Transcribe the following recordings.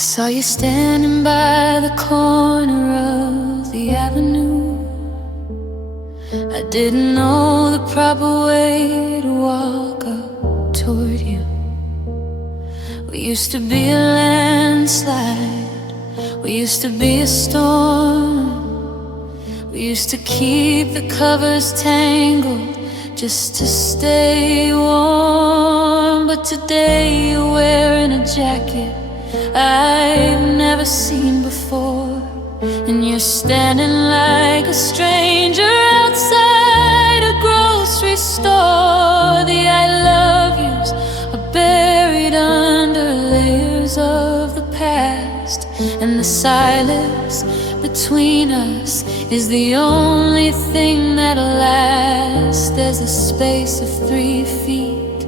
Saw you standing by the corner of the avenue. I didn't know the proper way to walk up toward you. We used to be a landslide, we used to be a storm. We used to keep the covers tangled just to stay warm. But today you're wearing a jacket I've never seen before, and you're standing like a stranger outside a grocery store. The I love yous are buried under layers of the past, and the silence between us is the only thing that'll last. There's a space of 3 feet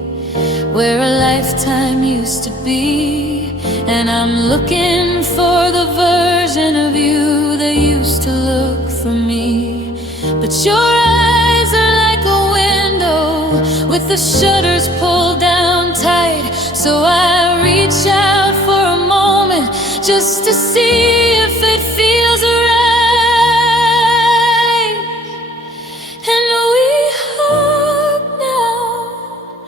where a lifetime used to be, and I'm looking for the version of you that used to look for me. But your eyes are like a window with the shutters pulled down tight. So I reach out for a moment just to see if it feels right. And we hug now,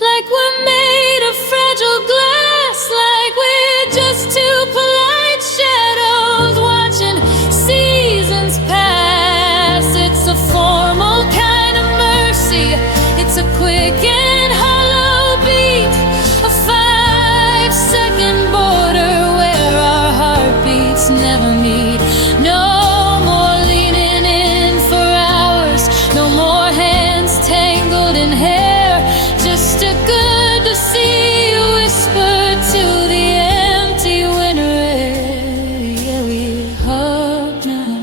like we're made of fragile glass, like we're just two polite shadows watching seasons pass. It's a formal kind of mercy, it's a quick and hollow beat, a 5-second border where our heartbeats never meet. No more leaning in for hours, no more hands tangled in hair, just a good to see you whisper to the empty winter air. Yeah, we hug now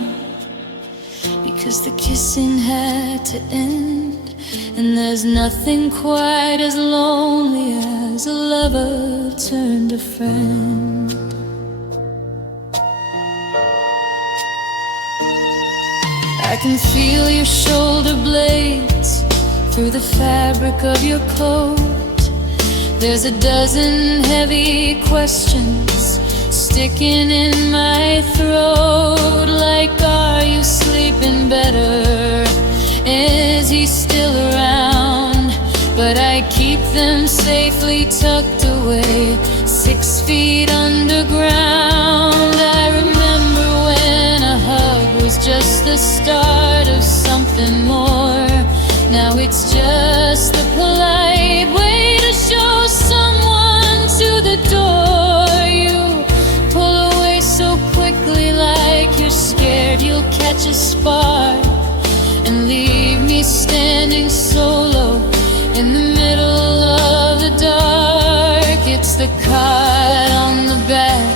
because the kissing had to end, and there's nothing quite as lonely as a lover turned to friend. I can feel your shoulder blades through the fabric of your coat. There's a dozen heavy questions sticking in my throat, like, are you sleeping better? Is he still around? But I keep them safely tucked away, 6 feet underground. I remember when a hug was just the start of something more. Now it's just the polite way to show someone to the door. You pull away so quickly, like you're scared you'll catch a spark, and leave me standing solo in the middle of the dark. It's the cut on the back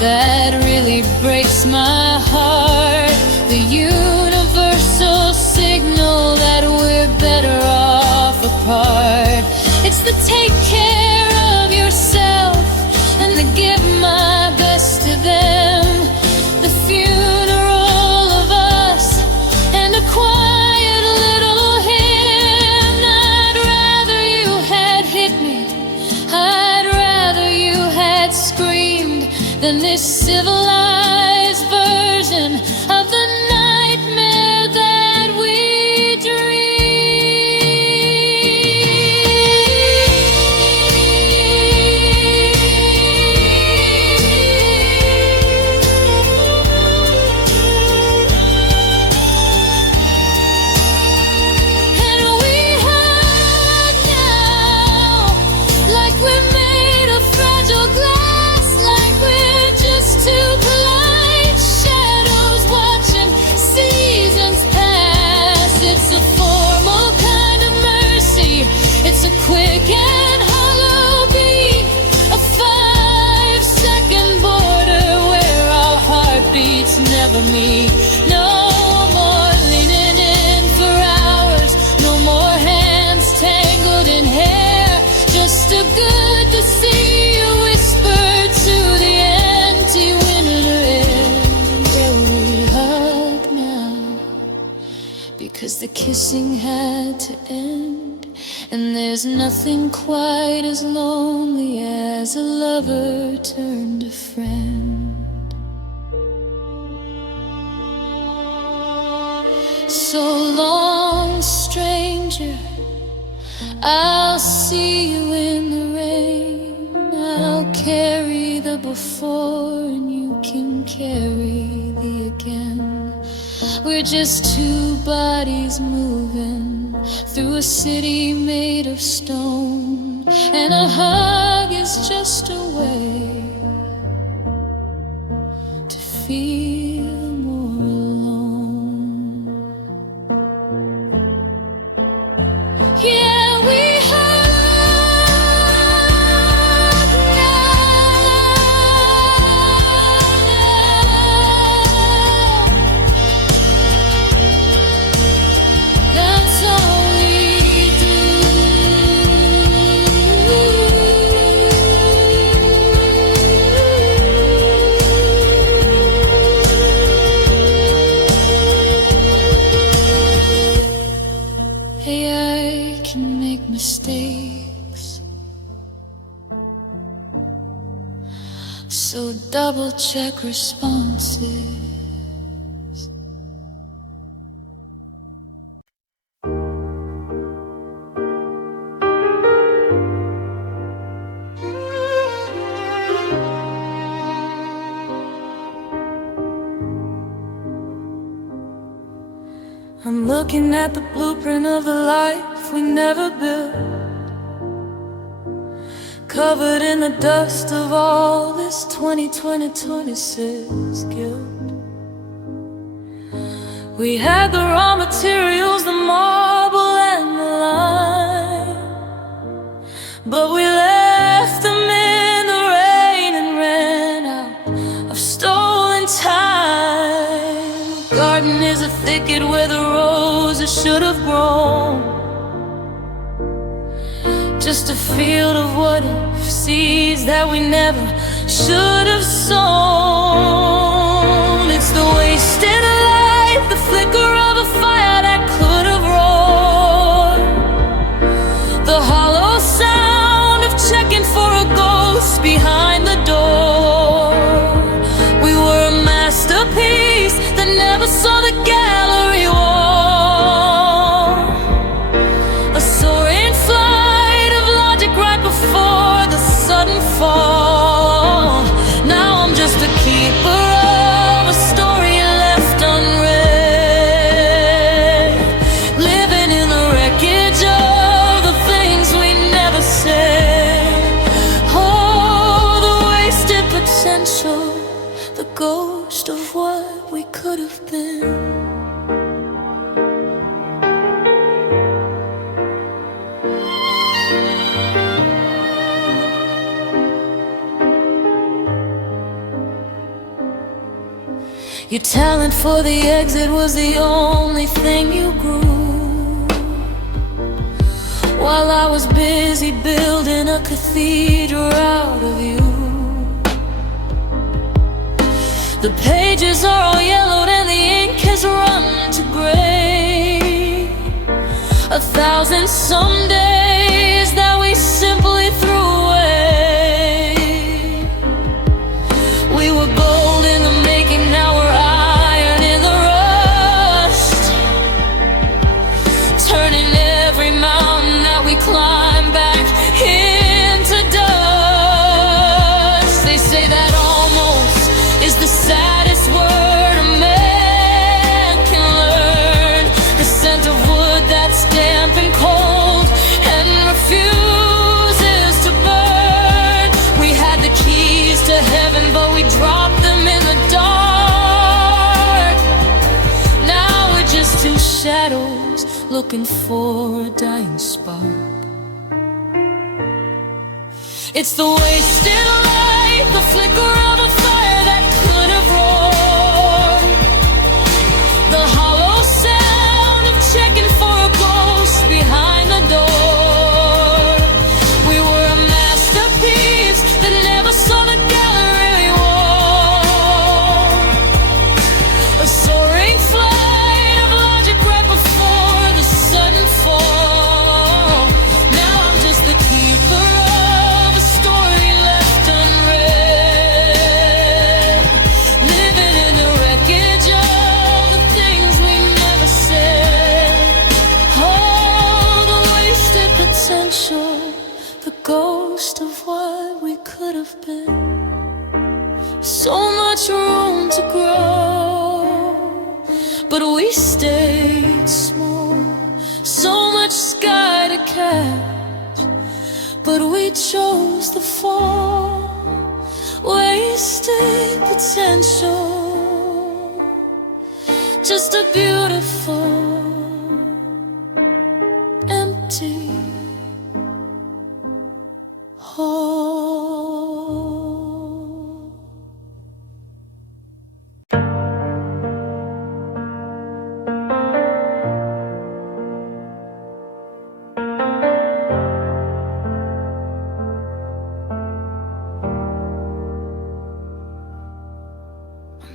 that really breaks my heart, the universal signal that we're better off apart. It's the take care of yourself and the give my best to them, the funeral of us and a quiet little hymn. I'd rather you had hit me, I'd rather you had screamed than this civilized version of the nightmare that we quick and hollow beat, a 5-second border where our heartbeats never meet. No more leaning in for hours, no more hands tangled in hair, just a good to see you whisper to the empty winter air. Yeah, we hug now because the kissing had to end, And there's nothing quite as lonely as a lover turned to friend. So long, stranger, I'll see you in the rain. I'll carry the before and you can carry the again. We're just two bodies moving through a city made of stone, and a hug is just a way to feel more alone. Yeah, we hug now. That's all we do. Hey, I can make mistakes, so double check responses. I'm looking at the blueprint of the life we never built, covered in the dust of all this 2020-26 guilt. We had the raw materials, the marble and the lime, but we left them in the rain and ran out of stolen time. Garden is a thicket where the roses should have grown, just a field of what-if seeds that we never should have sown. It's the wasted life, the flicker of a fire that could have roared, the hollow sound of checking for a ghost behind the door. We were a masterpiece that never saw the gallery wall, a soaring flight of logic right before the sudden fall. Now I'm just a keeper of a story left unread, living in the wreckage of the things we never said. Oh, the wasted potential, the ghost of what we could have been. Your talent for the exit was the only thing you grew, while I was busy building a cathedral out of you. The pages are all yellowed and the ink has run to gray. 1,000 some days that we simply threw away. We were gold in the making, now we're iron in the rust, turning every mountain that we climb back into dust. They say that almost is the saddest word a man can learn, the scent of wood that's damp and cold and refuses to burn. We had the keys to heaven, but we dropped them in the dark. Now we're just two shadows looking for a dying spark. It's the wasted light, the flicker of a fire that could have roared, the hollow sound of checking for a ghost behind the door. We were a masterpiece that never saw the gallery wall, a soaring flight of logic right before the sudden fall. have been. So much room to grow, but we stayed small. So much sky to catch, but we chose the fall. Wasted potential, just a beautiful empty hole.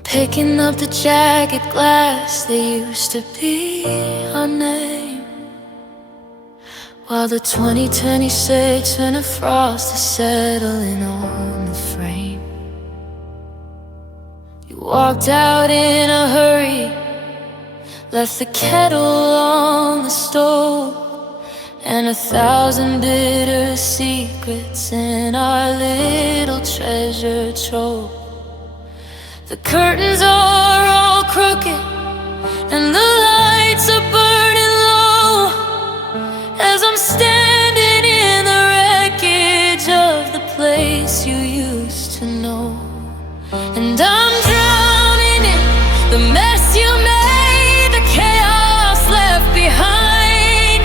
Picking up the jagged glass that used to be our name, while the 2026 and the frost is settling on the frame. You walked out in a hurry, left the kettle on the stove, and 1,000 bitter secrets in our little treasure trove. The curtains are all crooked and the lights are burning low, as I'm standing in the wreckage of the place you used to know. And I'm drowning in the mess you made, the chaos left behind,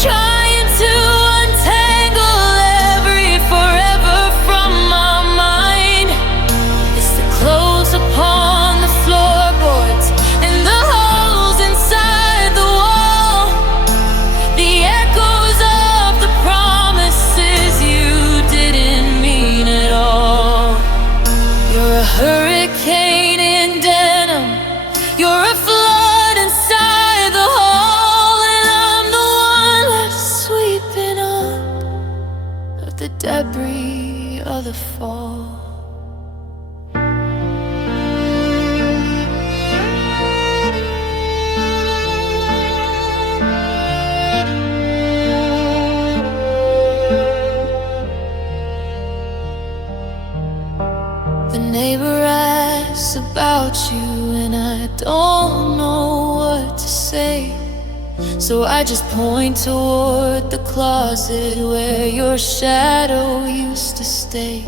trying to untangle every forever from my mind. It's the clothes upon the floorboards and the holes inside the wall, the echoes of the promises you didn't mean at all. You're a hurricane in denim, you're a flood inside the hole, and I'm the one left sweeping up the debris of the fall. The neighbor asks about you and I don't know what to say, so I just point toward the closet where your shadow used to stay.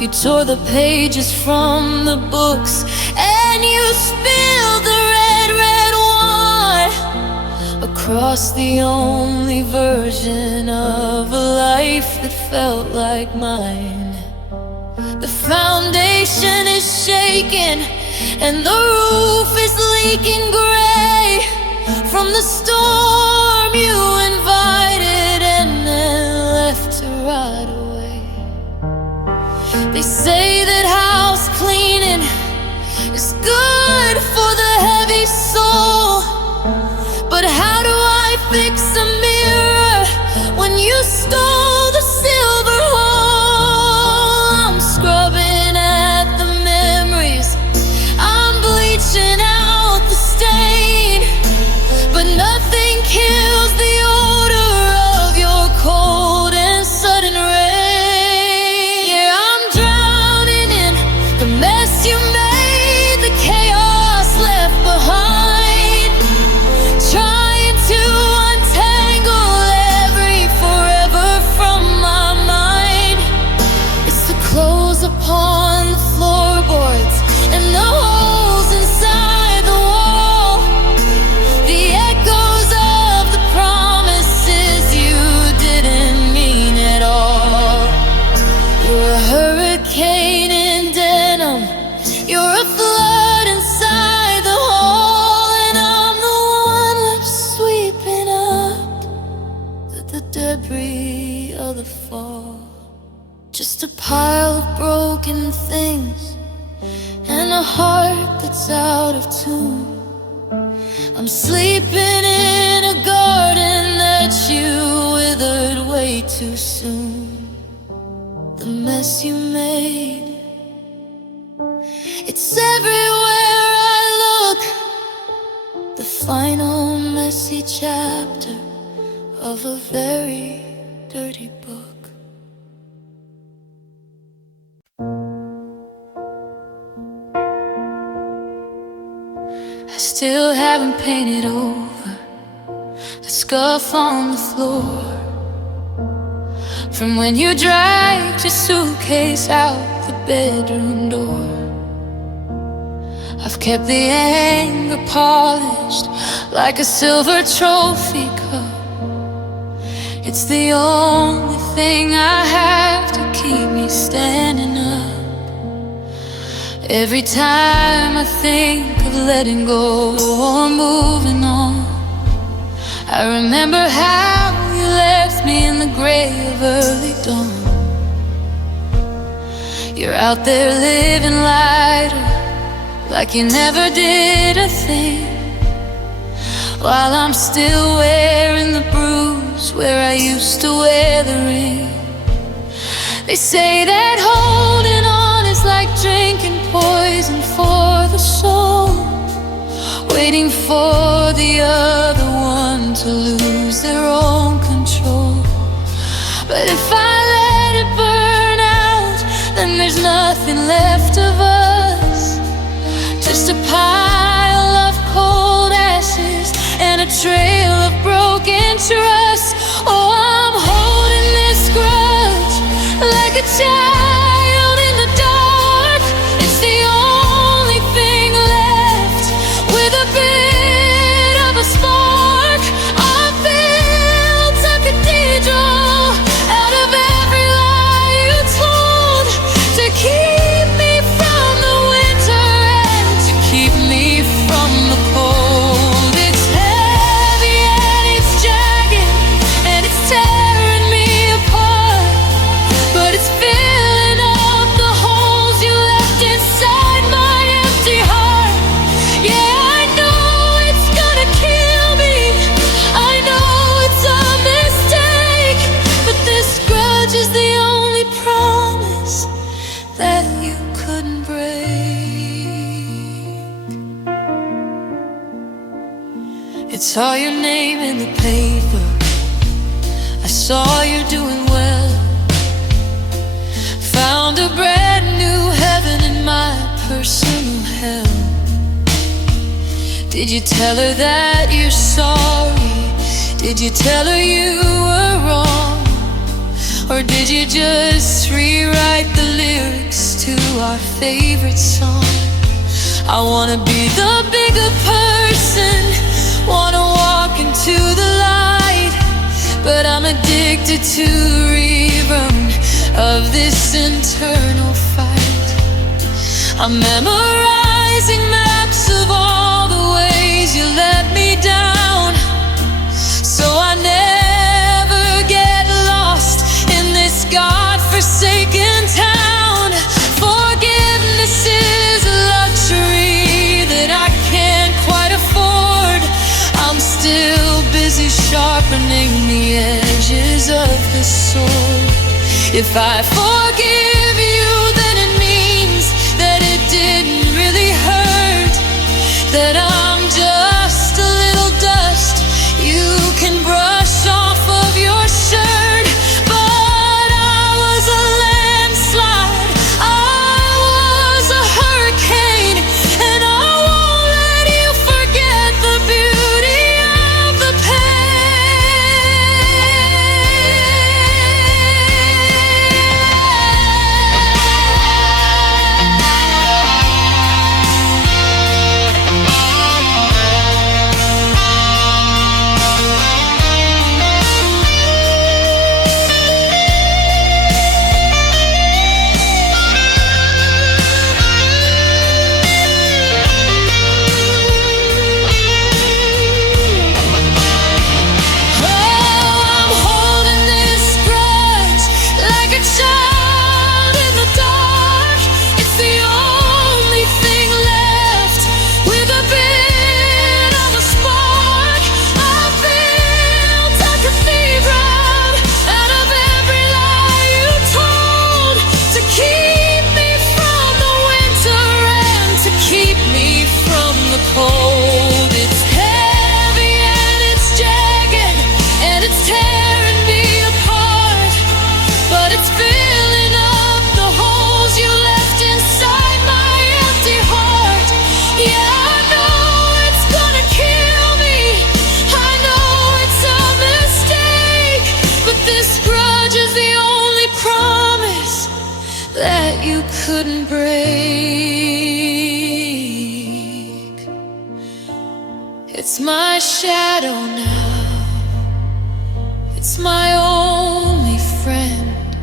You tore the pages from the books and you spilled the red, red wine across the only version of a life that felt like mine. The foundation is shaking and the roof is leaking gray from the storm you invited and then left to rot away. They say that house cleaning is good for the heavy soul, but how do I fix a mirror when you stole the silver hole? I'm scrubbing at the memories, I'm bleaching out the stain, but nothing kills the odor of your cold and sudden rain. Yeah, I'm drowning in the mess you made, the chaos left behind, trying to untangle every forever from my mind. It's the clothes upon the floorboards and the holes inside the wall, the echoes of the promises you didn't mean at all. You're a hurricane in denim, you're a flood inside the hole, and I'm the one left sweeping up the debris of the fall. Just a pile of broken things and a heart that's out of tune. I'm sleeping in a garden that you withered way too soon. The mess you made, it's everywhere I look, the final messy chapter of a very dirty book. I still haven't painted over the scuff on the floor from when you dragged your suitcase out the bedroom door. I've kept the anger polished like a silver trophy cup. It's the only thing I have to keep me standing up. Every time I think of letting go or moving on, I remember how you left me in the gray of early dawn. You're out there living lighter, like you never did a thing, while I'm still wearing the bruise where I used to wear the ring. They say that holding on is like drinking poison for the soul, waiting for the other one to lose their own control. But if I let it burn out, then there's nothing left of us, just a pile of cold ashes and a trail of broken trust. Oh, I'm holding this grudge like a child in the dark. It's the only thing left with a bit of a spark. I built a cathedral out of every lie you told, to keep me from the winter and to keep me from the cold. It's heavy and it's jagged and it's tearing me apart, but it's filling up the holes you left inside my empty heart. Yeah, I know it's gonna kill me, I know it's a mistake, but this grudge is the only promise that you couldn't break. It's saw your name in the paper, I saw you're doing well, found a brand new heaven in my personal hell. Did you tell her that you're sorry? Did you tell her you were wrong? Or did you just rewrite the lyrics to our favorite song? I wanna be the bigger person, wanna walk into the light, but I'm addicted to the rerun of this internal fight. I'm memorizing maps of all the ways you let me down, so I never get lost in this God-forsaken town. Forgiveness is a luxury that I can't quite afford. I'm still busy sharpening the edges of the sword. If I forgive you, then it means that it didn't really hurt, that I'm just a little dust you can brush off of your shirt. But I was a landslide, I was a hurricane, and I won't let you forget the beauty of the pain. It's my shadow now. It's my only friend.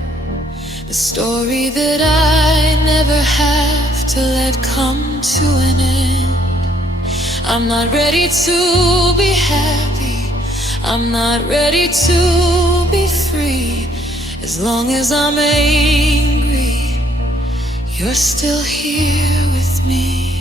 The story that I never have to let come to an end. I'm not ready to be happy. I'm not ready to be free. As long as I'm angry, you're still here with me.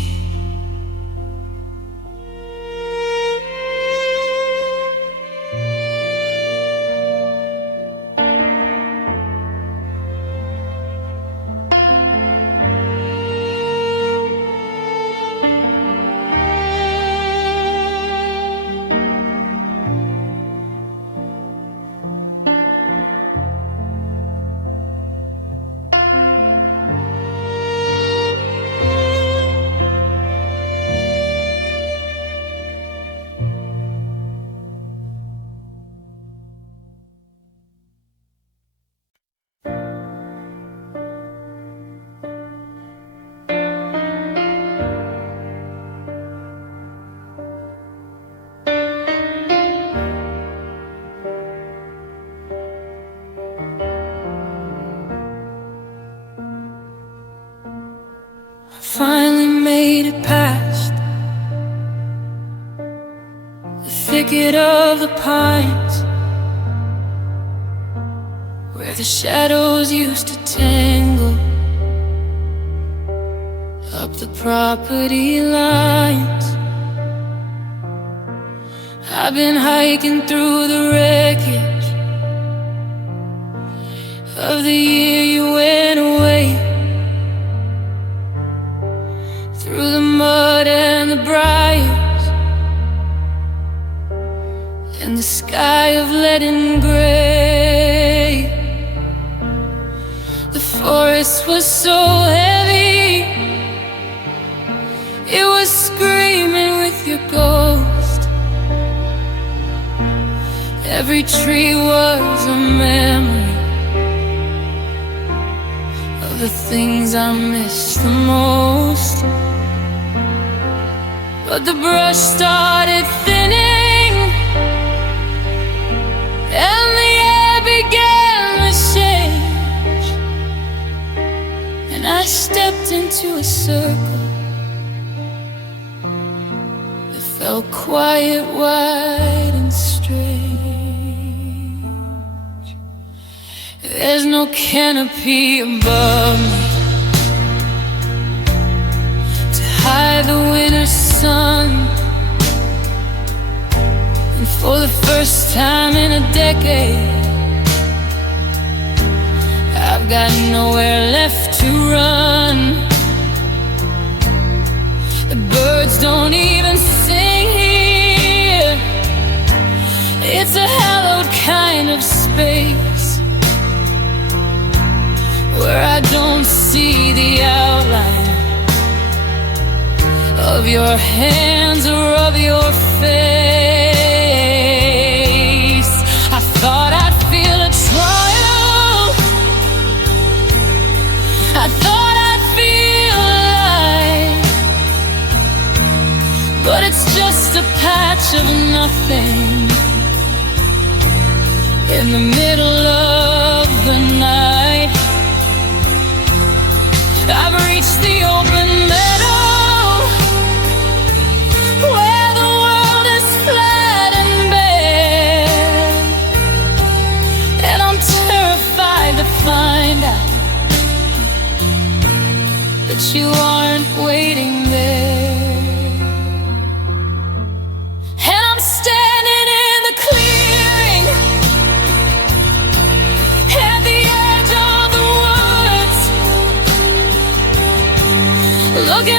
Finally made it past the thicket of the pines, where the shadows used to tangle up the property lines. I've been hiking through the wreckage of the year you went away, through the mud and the briars, and the sky of leaden gray. The forest was so heavy, it was screaming with your ghost. Every tree was a memory of the things I miss the most. But the brush started thinning, and the air began to change, and I stepped into a circle that felt quiet, wide, and strange. There's no canopy above me to hide the winter sun, and for the first time in a decade, I've got nowhere left to run. The birds don't even sing here. It's a hallowed kind of space where I don't see the outline of your hands or of your face. I thought I'd feel a trial, I thought I'd feel alive, but it's just a patch of nothing in the middle of the night. I've reached the open meadow, where the world is flat and bare, and I'm terrified to find out that you aren't waiting there. And I'm standing in the clearing at the edge of the woods, looking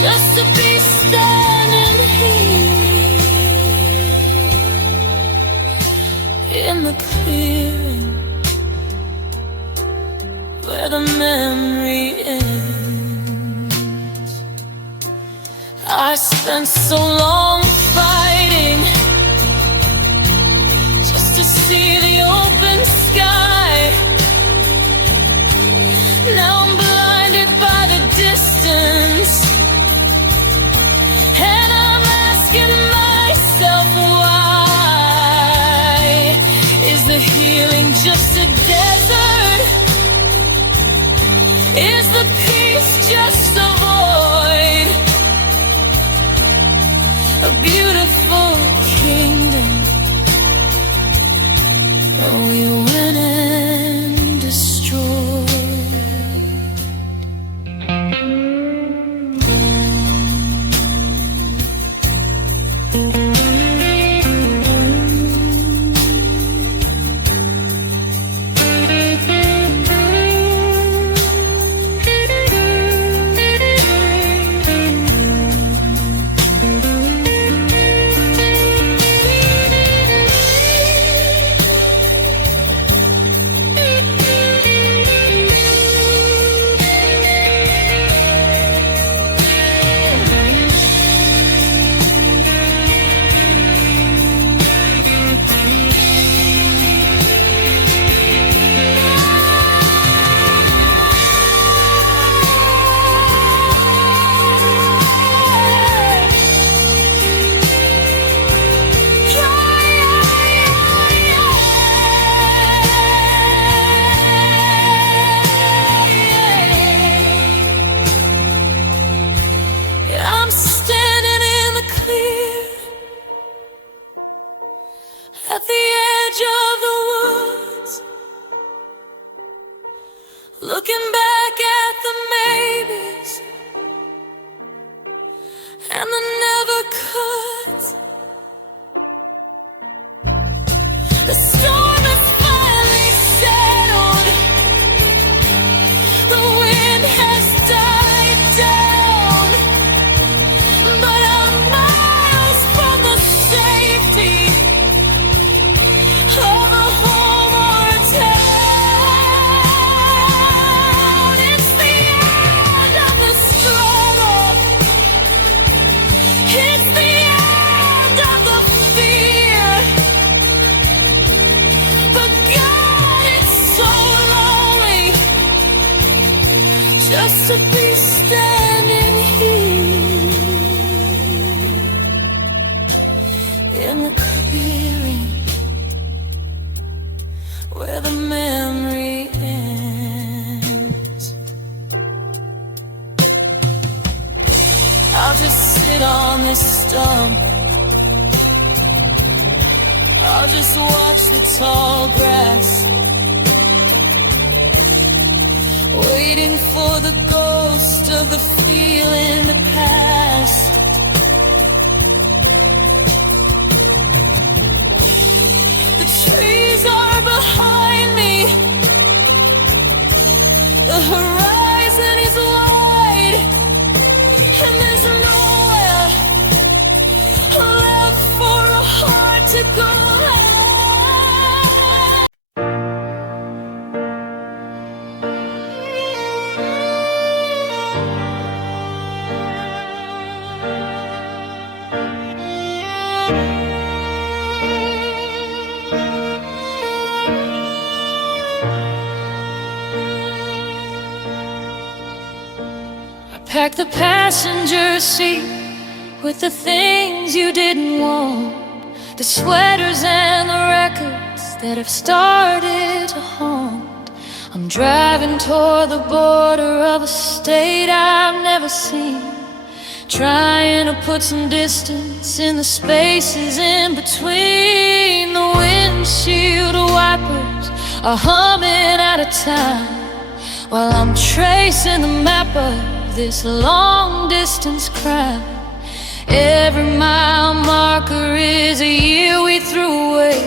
just to be standing here in the clearing where the memory ends. I spent so long fighting just to see the open sky. Now I'm blinded by the distance, and I'm asking myself why. Is the healing just a desert? Is the peace just a void? A beautiful kingdom, but we went and destroyed. I'm standing in the clear at the edge of the woods, looking back at the maybes and the never coulds. The storm has finally settled, the wind has died down, but I'm miles from the safety of a home or a town. It's the end of the struggle, it's the end of the fear, but God, it's so lonely just to be standing here in the clearing where the memory ends. I'll just sit on this stump, I'll just watch the tall grass, waiting for the ghost of the feeling to pass. The trees are behind me, the horizon is wide, and there's nowhere left for a heart to go. Pack the passenger seat with the things you didn't want, the sweaters and the records that have started to haunt. I'm driving toward the border of a state I've never seen, trying to put some distance in the spaces in between. The windshield wipers are humming out of time while I'm tracing the map of this long distance crime. Every mile marker is a year we threw away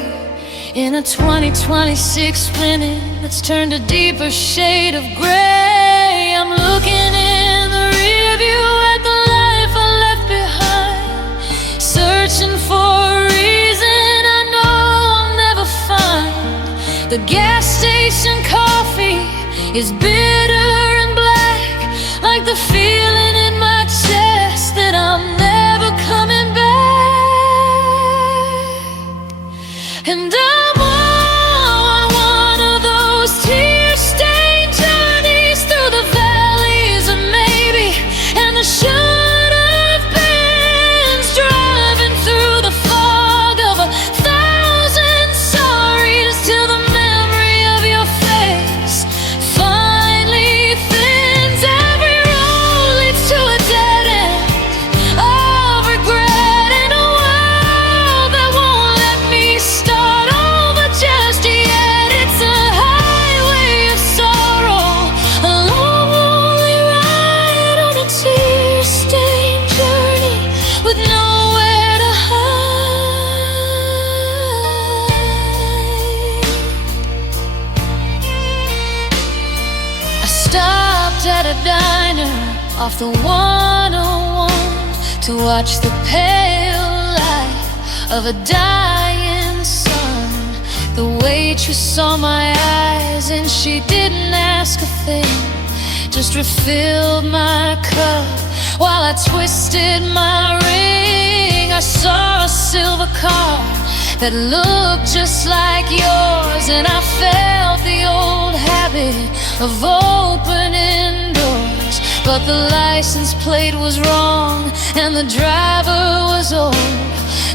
in a 2026 splinter that's turned a deeper shade of gray. I'm looking in the rear view at the light is bitter and black, like the feeling in my chest that I'm never coming back. And I'm on one of those tear-stained journeys through the valleys of maybe and the should-have beens, driving through the fog of 1,000 sorries till the memory of your face finally thins. Every road leads to a dead end of regret in a world that won't let me start over just yet. It's a highway of sorrow, a long lonely ride on a tear-stained journey with nowhere to hide. I stopped at a diner off the 101 to watch the pale light of a dying sun. The waitress saw my eyes and she didn't ask a thing, just refilled my cup while I twisted my ring. I saw a silver car that looked just like yours, and I felt the old habit of opening doors. But the license plate was wrong and the driver was old.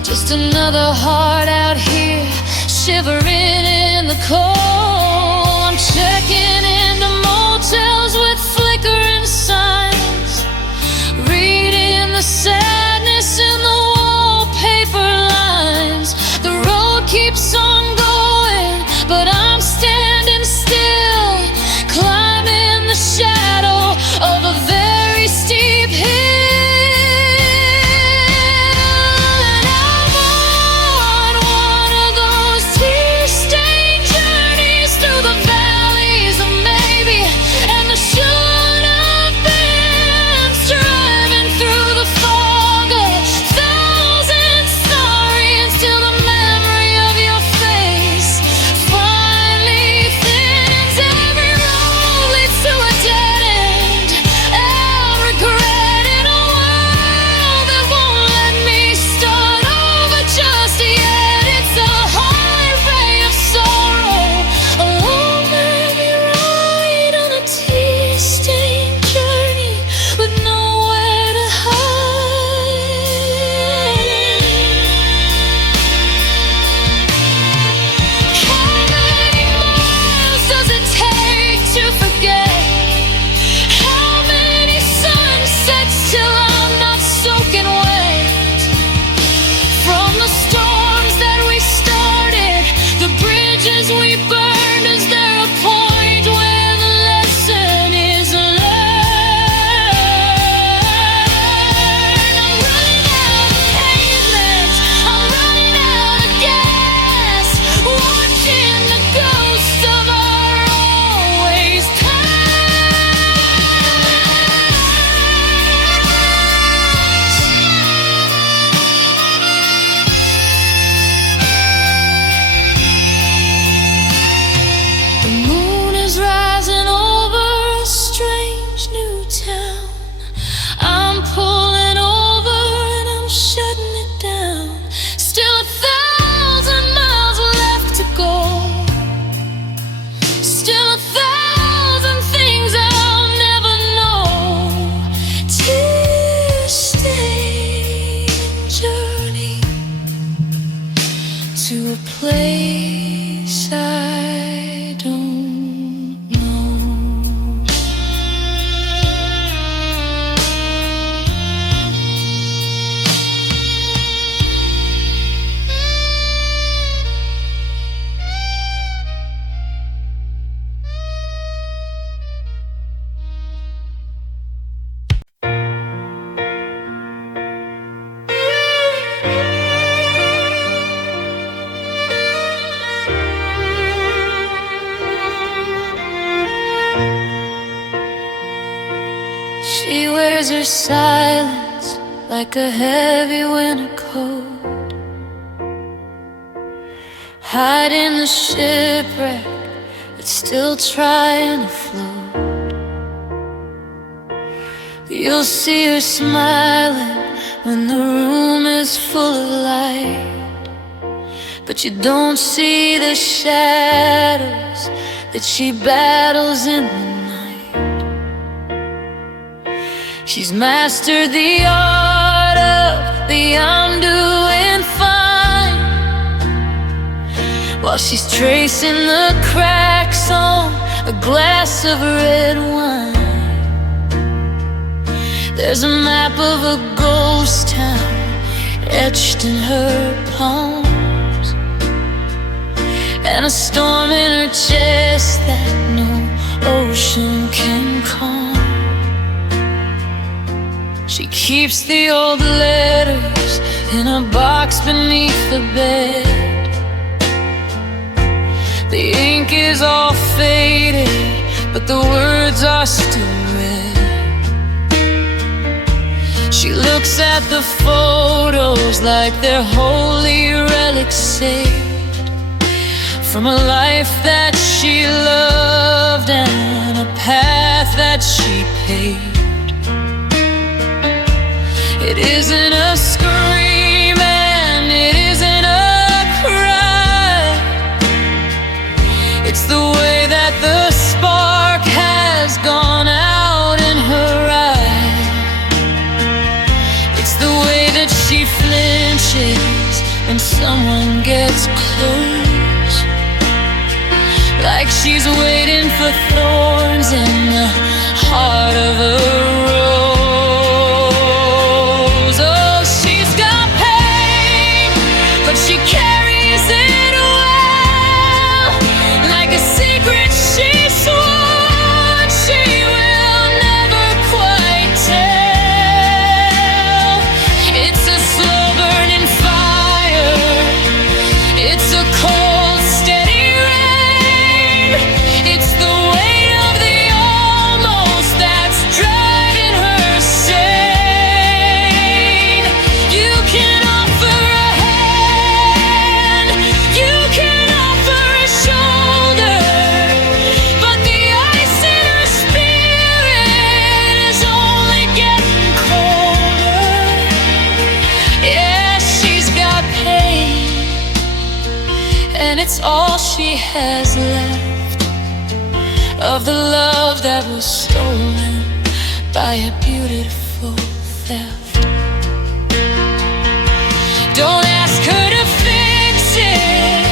Just another heart out here shivering in the cold. I'm checking into motels with flickering signs, reading the sadness in the wallpaper lines. The road keeps on going, but I'm standing still, climbing the shadow of a very steep hill. And I'm on one of those tear-stained journeys through the valleys of maybe and the should-have beens, driving through the fog of 1,000 sorries till the memory of your face finally thins. Every road leads to a dead end of regret in a world that won't let me start over just yet. It's a highway of sorrow, a long lonely ride on a tear-stained journey with nowhere to hide. How many miles does it take to forget? How many sunsets till I'm not soaking wet? From the storms that we started, the bridges we burned, is there a point where the lesson is learned? I'm running out of pavement, I'm running out of gas, watching the ghosts of our always past. The moon is rising over a strange new town. I'm pulling over and I'm shutting it down. Still 1,000 miles left to go. Still 1,000 things I'll never know. Tear-stained journey to a place I don't know. She wears her silence like a heavy winter coat, hiding the shipwreck that still trying to float. You'll see her smiling when the room is full of light, but you don't see the shadows that she battles in the night. She's mastered the art of the I'm doing fine, while she's tracing the cracks on a glass of red wine. There's a map of a ghost town etched in her palms, and a storm in her chest that no ocean can calm. She keeps the old letters in a box beneath the bed. The ink is all faded, but the words are still red. She looks at the photos like they're holy relics saved from a life that she loved and a path that she paved. It isn't a scream and it isn't a cry. It's the way that the spark has gone out in her eye. It's the way that she flinches when someone gets close, like she's waiting for thorns in the heart of a rose. Oh, she's got pain, but she carries it well, like a secret she swore she will never quite tell. It's a slow burning fire, it's a cold steady rain, it's the weight of the almost that's driving her sane. You can offer a hand, you can offer a shoulder, but the ice in her spirit is only getting colder. Yeah, she's got pain, and it's all she has left of the love that was stolen by a beautiful theft. Don't ask her to fix it,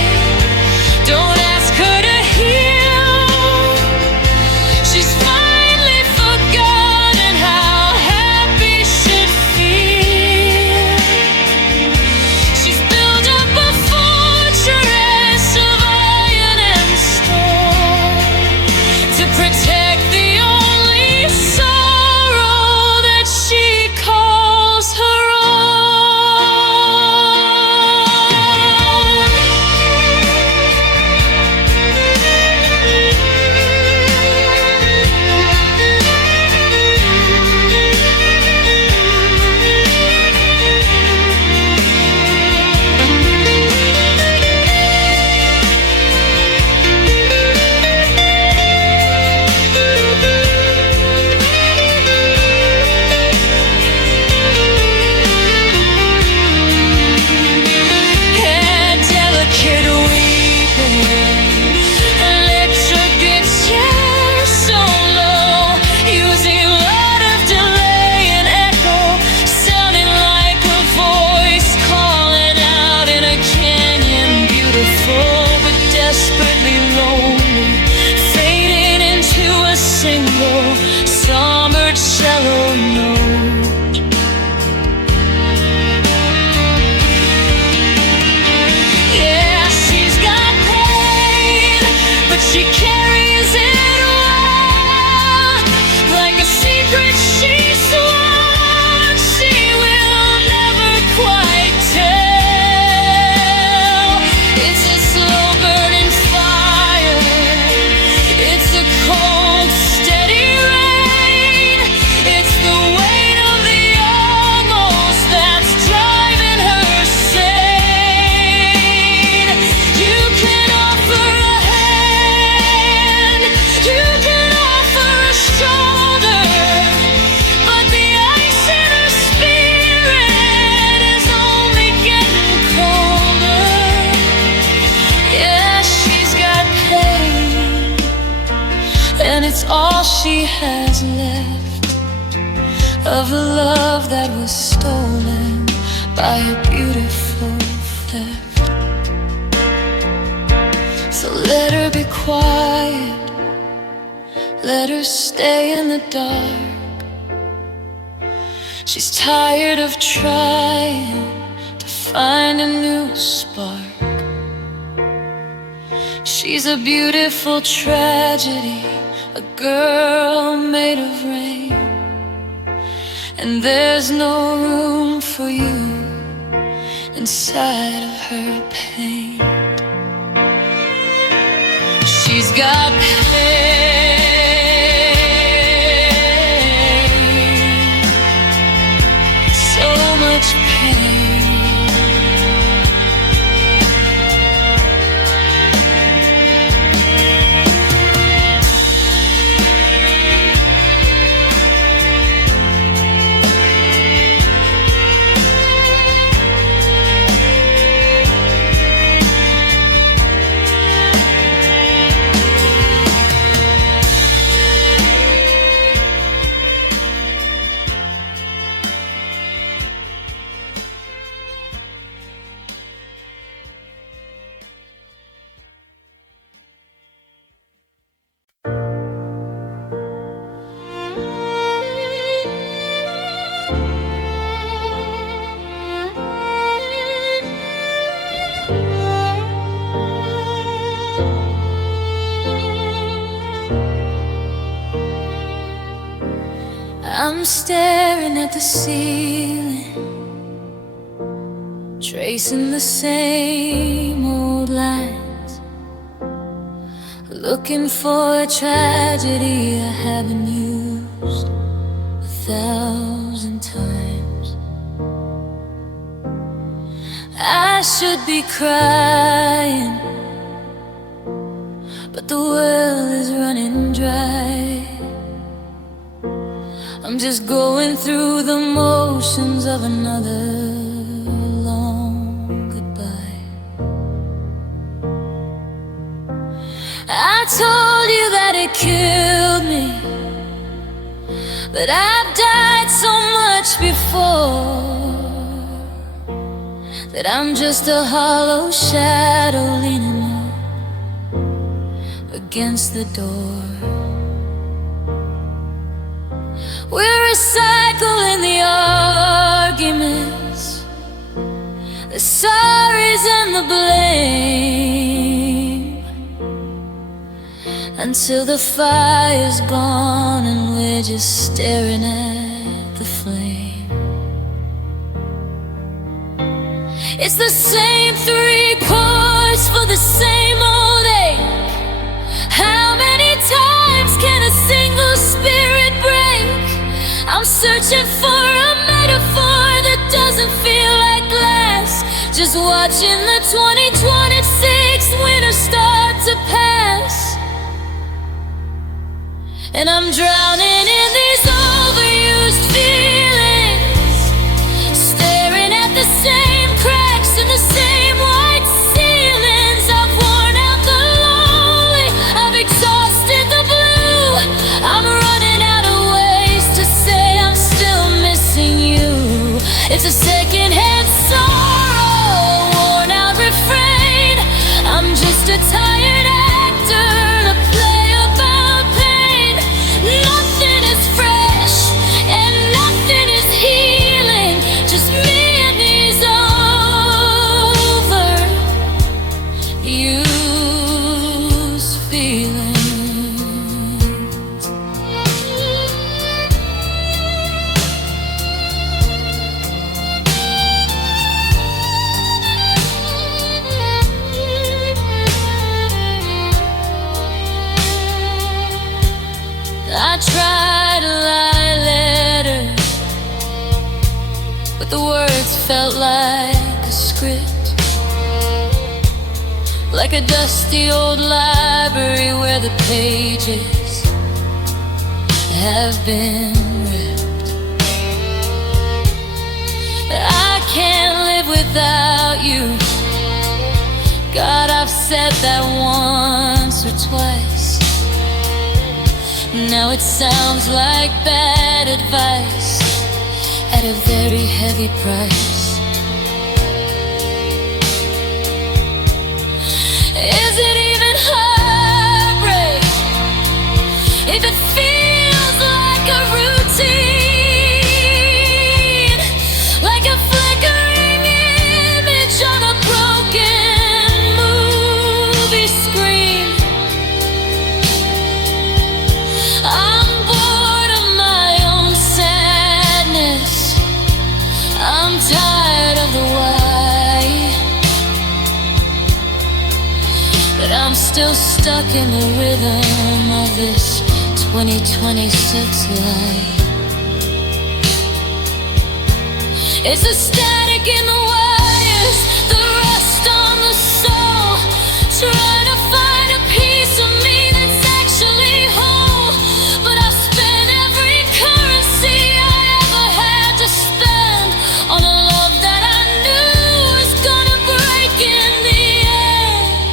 don't ask her to heal. She's finally forgotten how happy should feel. She's built up a fortress of iron and stone to protect the only sorrow that she calls she has left of a love that was stolen by a beautiful theft. So let her be quiet, let her stay in the dark. She's tired of trying to find a new spark. She's a beautiful tragedy, a girl made of rain, and there's no room for you inside of her pain. She's got pain, so much pain. I'm staring at the ceiling, tracing the same old lines, looking for a tragedy I haven't used 1,000 times. I should be crying, but the well is running dry. I'm just going through the motions of another long goodbye. I told you that it killed me, but I've died so much before that I'm just a hollow shadow leaning up against the door. We're recycling the arguments, the sorries and the blame, until the fire's gone and we're just staring at the flame. It's the same 3 chords for the same old ache. How many times can a single spirit break? I'm searching for a metaphor that doesn't feel like glass, just watching the 2026 winter start to pass. And I'm drowning in these overused feelings, staring at the same cracks in the same white ceilings. I've worn out the lonely, I've exhausted the blue. I'm running out of ways to say I'm still missing you. It's a secondhand sorrow, worn out refrain. I'm just a tired actor to play about pain. Nothing is fresh and nothing is healing, just me and these overused feelings. I tried to write letters, but the words felt like a script, like a dusty old library where the pages have been ripped. I can't live without you. God, I've said that once or twice. Now it sounds like bad advice at a very heavy price. Is it even heartbreak if it feels like a routine, like a flickering image on a broken movie screen? I'm bored of my own sadness. I'm tired of the why, but I'm still stuck in the rhythm of this 2026 life. It's the static in the wires, the rust on the soul, trying to find a piece of me that's actually whole. But I spent every currency I ever had to spend on a love that I knew was gonna break in the end.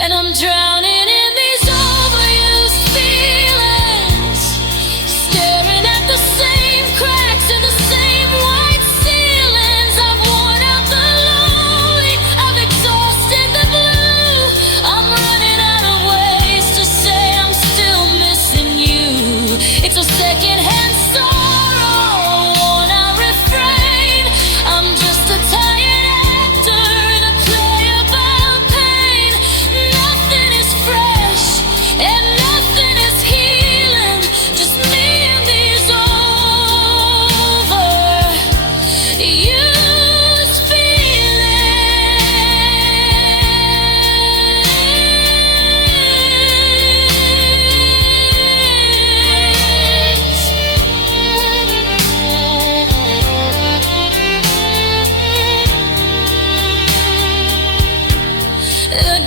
And I'm drowning in these overused feelings, staring at the same cracks in the same white ceilings. I've worn out the lonely, I've exhausted the blue. I'm running out of ways to say I'm still missing you. It's a secondhand sorrow, worn out refrain. I'm just a tired actor in a play about pain. Nothing is fresh and nothing is healing, just me and these overused feelings.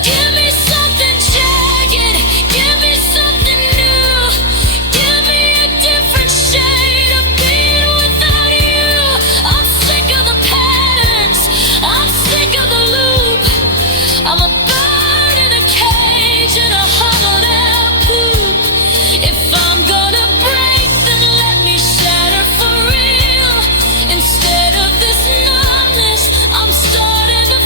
Give me something jagged, give me something new, give me a different shade of being without you. I'm sick of the patterns, I'm sick of the loop. I'm a bird in a cage in a hollowed out coop. If I'm gonna break, then let me shatter for real. Instead of this numbness, I'm starting to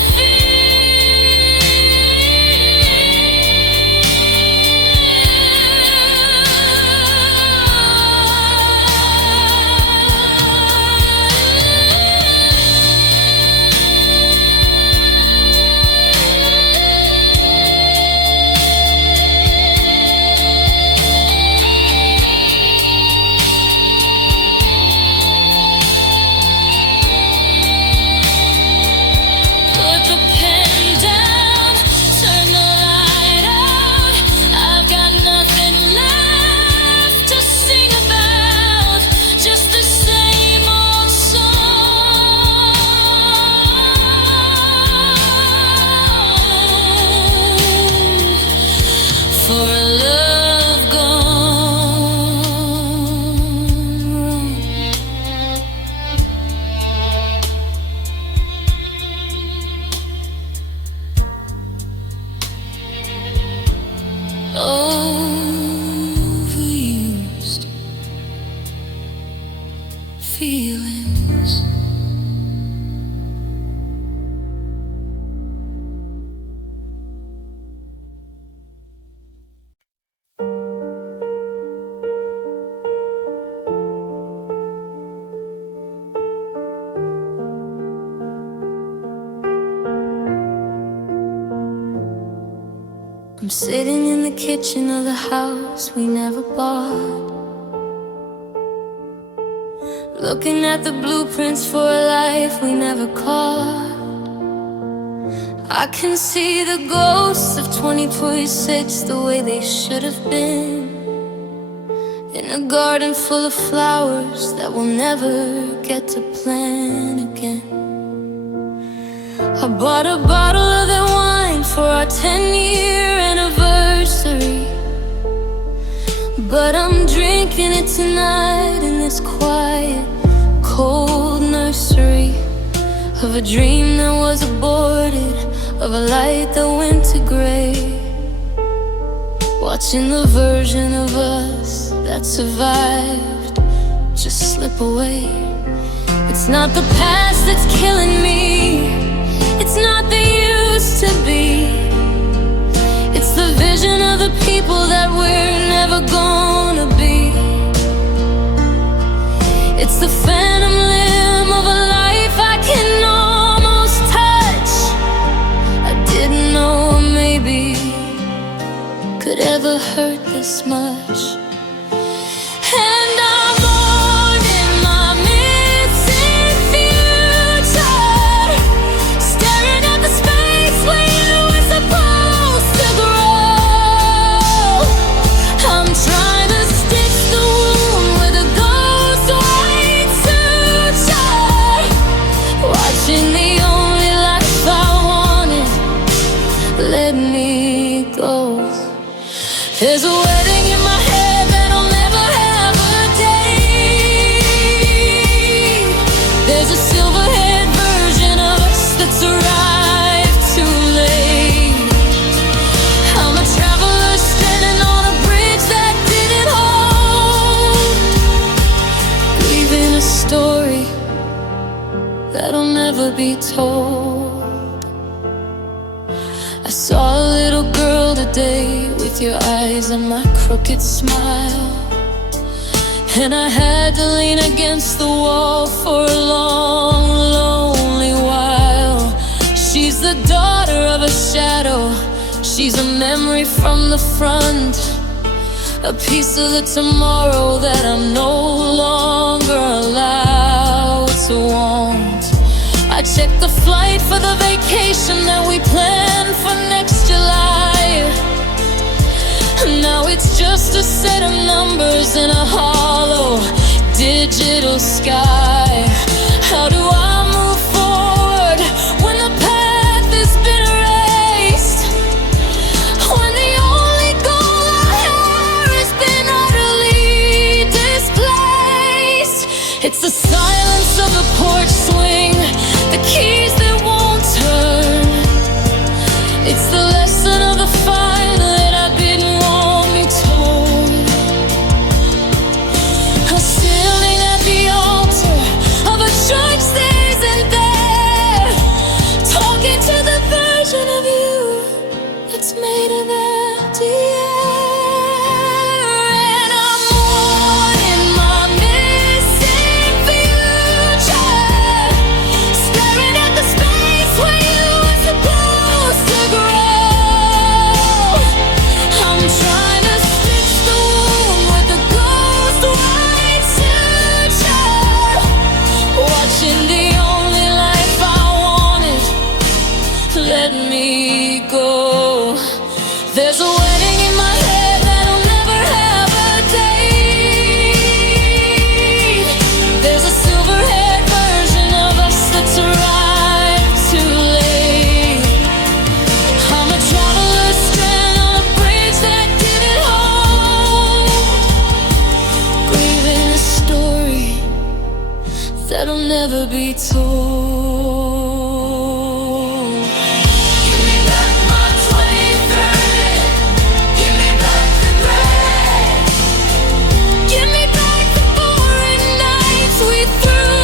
put the pen down, turn the light out. I've got nothing left to sing about, just the same old song for a love gone wrong. Overused feelings. I'm sitting in the kitchen of the house we never bought, looking at the blueprints for a life we never caught. I can see the ghosts of 2026 the way they should have been, in a garden full of flowers that we'll never get to plant again. I bought a bottle of that wine for our 10-year anniversary, but I'm drinking it tonight in this quiet, cold nursery of a dream that was aborted, of a light that went to gray. watching the version of us that survived just slip away. It's not the past that's killing me, it's not the used to be. It's the vision of the people that we're never gonna be. It's the phantom limb of a life I can almost touch. I didn't know maybe could ever hurt this much. And I'm mourning my missing future, staring at the space where you were supposed to grow. I'm trying to stitch the wound with a ghost white suture, watching the only life I wanted let me go. There's a wedding in my head that'll never have a date. There's a silver-haired version of us that's arrived too late. I'm a traveler stranded on a bridge that didn't hold, grieving a story that'll never be told. I saw a little girl today with your eyes and my crooked smile, and I had to lean against the wall for a long, lonely while. She's the daughter of a shadow, she's a memory from the front, a piece of the tomorrow that I'm no longer allowed to want. I checked the flight for the vacation that we planned for next July. Now it's just a set of numbers in a hollow digital sky. How do I move forward when the path has been erased? When the only goal I have has been utterly displaced. It's the silence of the porch swing, the keys that won't turn. It's the lesson of the fire that I didn't want me told. I'm sitting at the altar of a church that isn't there, talking to the version of you that's made of empty air. And I'm mourning my missing future, staring at the space where you were supposed to grow. I'm trying to stitch the wound with a ghost white suture, watching the only life I wanted let me go. There's a wedding in my head that'll never have a date. There's a silver-haired version of us that's arrived too late. I'm a traveler stranded on a bridge that didn't hold, grieving a story that'll never be told. Give me back my 2030. Give me back the gray. Give me back the boring nights we threw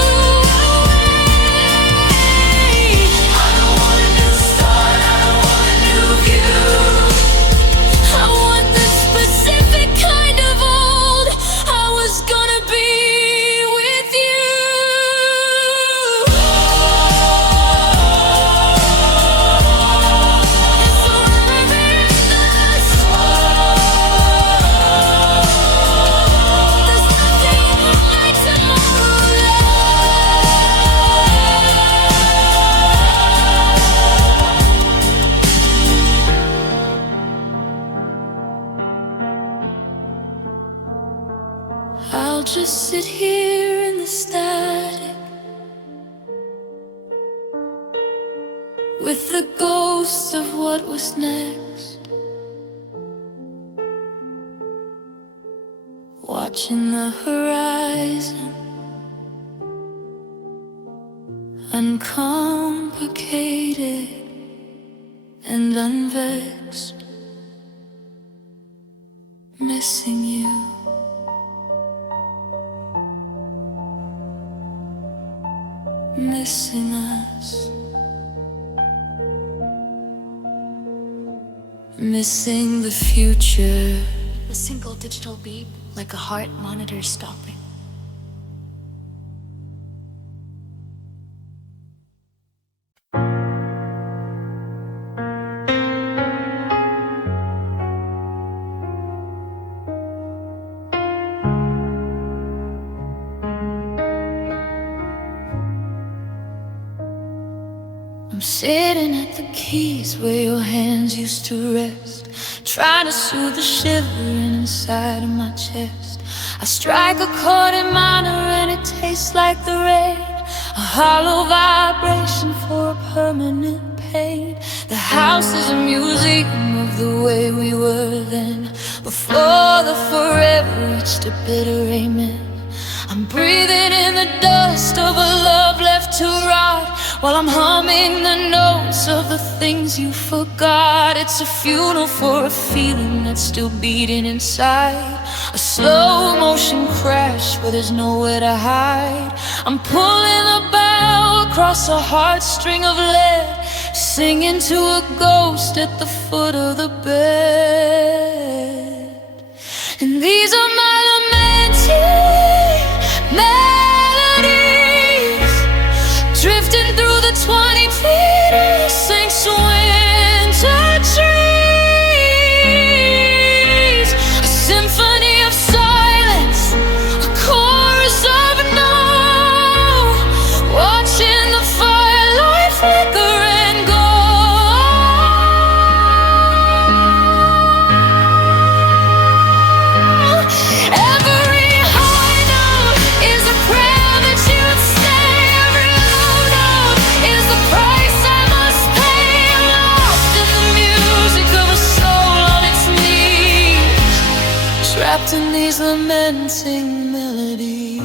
away. I don't want a new start, I don't want a new view. I want the specific kind of old I was gonna be with you. It's forever in us. There's nothing like tomorrow left. I'll just sit here in the static with the ghost of what was next, watching the horizon, uncomplicated and unvexed. missing you. Missing us. Missing the future. A single digital beat, like a heart monitor stopping. I'm sitting at the keys where your hands used to rest, trying to soothe the shivering inside of my chest. I strike a chord in minor and it tastes like the rain, a hollow vibration for a permanent pain. The house is a museum of the way we were then, before the forever reached a bitter amen. I'm breathing in the dust of a love left to rot, while I'm humming the notes of the things you forgot. It's a funeral for a feeling that's still beating inside, a slow motion crash where there's nowhere to hide. I'm pulling the bow across a heartstring of lead, singing to a ghost at the foot of the bed. And these are my lamenting melodies, drifting through the 20 feet sinks winter trees. A symphony of silence, a chorus of no, watching the firelight flicker and go. Every high note is a prayer that you'd say. Every low note is the price I must pay. I'm lost in the music of a soul on its knees, trapped in these lamenting melodies.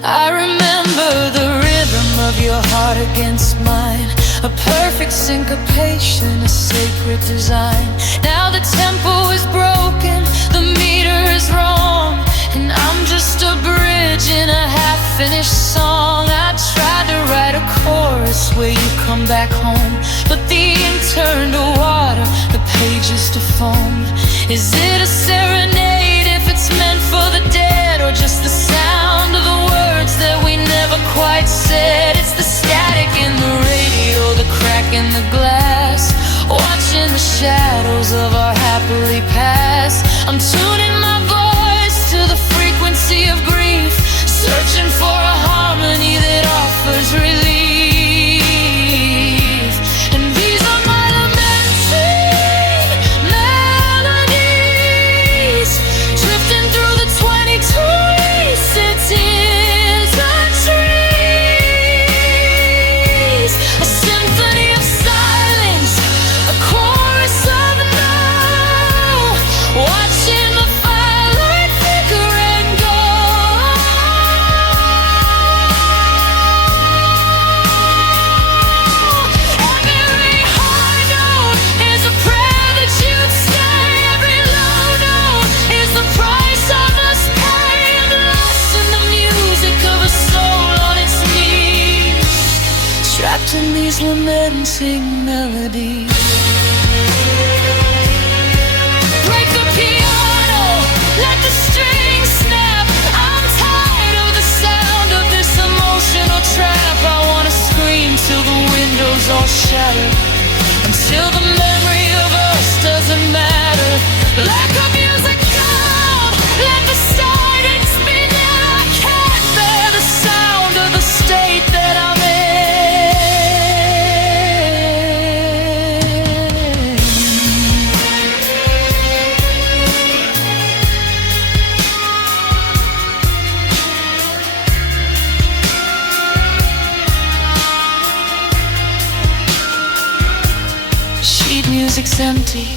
I remember the rhythm of your heart against mine, a perfect syncopation, a sacred design. Now the tempo is broken, the meter is wrong, and I'm just a bridge in a half-finished song. I tried to write a chorus where you come back home, but the ink turned to water, the pages to foam. Is it a serenade if it's meant for the dead, or just the sound of the words that we never quite said? It's the static in the radio, the crack in the glass, watching the shadows of our happily past. I'm tuning my voice to the frequency of grief, searching for a harmony that offers relief. And these are my lamenting melodies, drifting through the 22 recent tears and trees. A symphony of silence, a chorus of no, watching the firelight flicker and go. Every high note is a prayer that you'd stay. Every low note is the price I must pay. I'm lost in the music of a soul on its knees, trapped in these lamenting melodies. Break the piano, let the strings snap. I'm tired of the sound of this emotional trap. I wanna scream till the windows all shatter, until the memory of us doesn't matter. Let the music come, let the silence be now. I can't bear the sound of the state that I'm in. Sheet music's empty,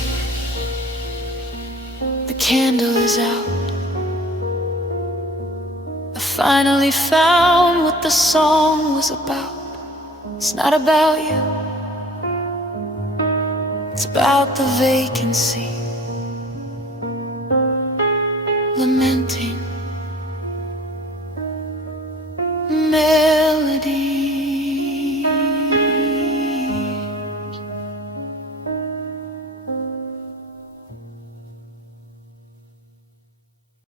the candle is out. I finally found what the song was about. It's not about you, it's about the vacancy melody.